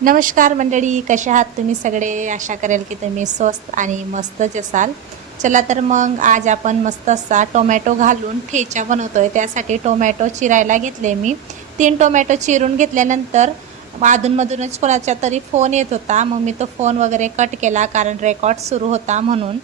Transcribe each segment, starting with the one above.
नमस्कार मंडळी, कशा आहात तुम्ही सगळे? आशा करेल की तुम्ही स्वस्त आणि मस्तच असाल. चला तर मग आज आपण मस्त असा टोमॅटो घालून ठेचा बनवतोय. त्यासाठी टोमॅटो चिरायला घेतले मी. 3 टोमॅटो चिरून घेतल्यानंतर अधूनमधूनच कोणाचा तरी फोन येत होता. मग मी तो फोन वगैरे कट केला कारण रेकॉर्ड सुरू होता म्हणून.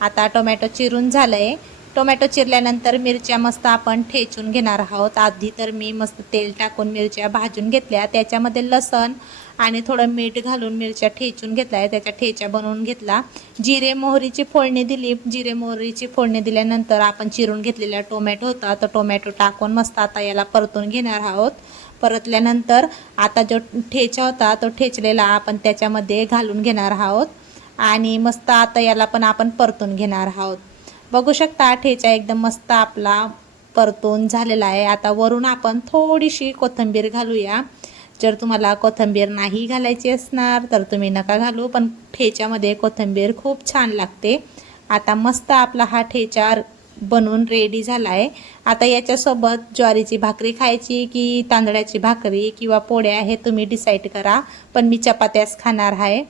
आता टोमॅटो चिरून झालंय. टोमॅटो चिरल्यानंतर मिरच्या मस्त आपण ठेचून घेणार आहोत. आधी तर मी मस्त तेल टाकून मिरच्या भाजून घेतल्या. त्याच्यामध्ये लसण आणि थोडं मीठ घालून मिरच्या ठेचून घेतल्या. त्याच्या ठेचा बनवून घेतला. जिरे मोहरीची फोडणी दिली. जिरे मोहरीची फोडणी दिल्यानंतर आपण चिरून घेतलेला टोमॅटो होता, तो टोमॅटो टाकून मस्त आता याला परतून घेणार आहोत. परतल्यानंतर आता जो ठेचा होता तो ठेचलेला आपण त्याच्यामध्ये घालून घेणार आहोत आणि मस्त आता याला पण आपण परतून घेणार आहोत. बघू शकता ठेचा एकदम मस्त आपला परतून झालेला आहे. आता वरून आपण थोडीशी कोथिंबीर घालूया. जर तुम्हाला कोथिंबीर नाही घालायची असणार तर तुम्ही नका घालू, पण ठेच्यामध्ये कोथिंबीर खूप छान लागते. आता मस्त आपला हा ठेचा बनवून रेडी झाला आहे. आता याच्यासोबत ज्वारीची भाकरी खायची की तांदळाची भाकरी किंवा पोळ्या हे तुम्ही डिसाईड करा, पण मी चपात्याच खाणार आहे.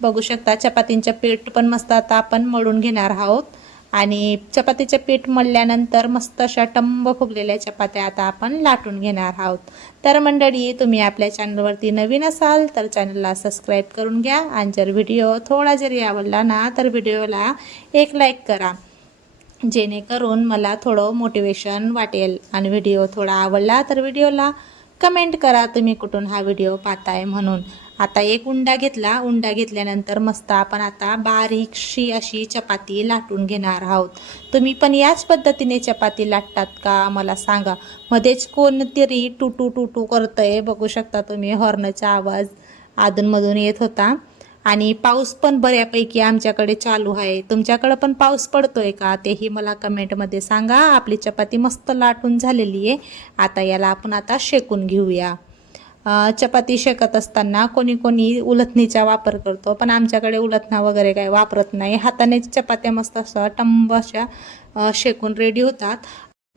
बघू शकता चपातींचं पीठ पण मस्त आता आपण मळून घेणार आहोत आणि चपातीचं पीठ मळल्यानंतर मस्त अशा टंब फुगलेल्या चपात्या आता आपण लाटून घेणार आहोत. तर मंडळी, तुम्ही आपल्या चॅनलवरती नवीन असाल तर चॅनलला सबस्क्राईब करून घ्या आणि जर व्हिडिओ थोडा जरी आवडला ना तर व्हिडिओला एक लाईक करा, जेणेकरून मला थोडं मोटिवेशन वाटेल. आणि व्हिडिओ थोडा आवडला तर व्हिडिओला कमेंट करा तुम्ही कुठून हा व्हिडिओ पाहताय म्हणून. आता एक उंडा घेतला. उंडा घेतल्यानंतर मस्त आपण आता बारीकशी अशी चपाती लाटून घेणार आहोत. तुम्ही पण याच पद्धतीने चपाती लाटतात का मला सांगा. मध्येच कोणतरी टुटू टुटू करतंय. बघू शकता तुम्ही हॉर्नचा आवाज अधूनमधून येत होता. आणि पाऊस पण बऱ्यापैकी आमच्याकडे चालू आहे. तुमच्याकडे पण पाऊस पडतोय का तेही मला कमेंटमध्ये सांगा. आपली चपाती मस्त लाटून झालेली आहे. आता याला आपण आता शेकून घेऊया. चपाती शेकत असताना कोणी कोणी उलथणीचा वापर करतो, पण आमच्याकडे उलथणा वगैरे काही वापरत नाही. हातानेच चपात्या मस्त असं टंब अशा शेकून रेडी होतात.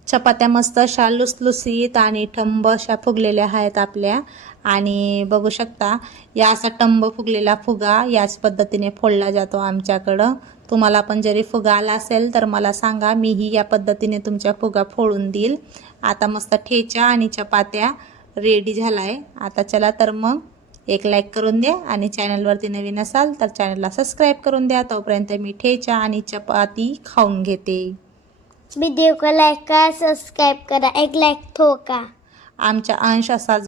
चपात्या मस्त अशा लुसलुसीत आणि टंब अशा फुगलेल्या आहेत आपल्या. आणि बघू शकता या असा टंब फुगलेला फुगा याच पद्धतीने फोडला जातो आमच्याकडं. तुम्हाला पण जरी फुगा आला असेल तर मला सांगा, मीही या पद्धतीने तुमच्या फुगा फोडून देईल. आता मस्त ठेचा आणि चपात्या रेडी झाला आहे. आता चला तर मग एक लाईक करून द्या आणि चॅनलवरती नवीन असाल तर चॅनलला सबस्क्राईब करून द्या. तोपर्यंत मी ठेचा आणि चपाती खाऊन घेते. वीडियो को लाइक करा, सब्सक्राइब करा, एक लाइक ठोका. आमचा अंश असा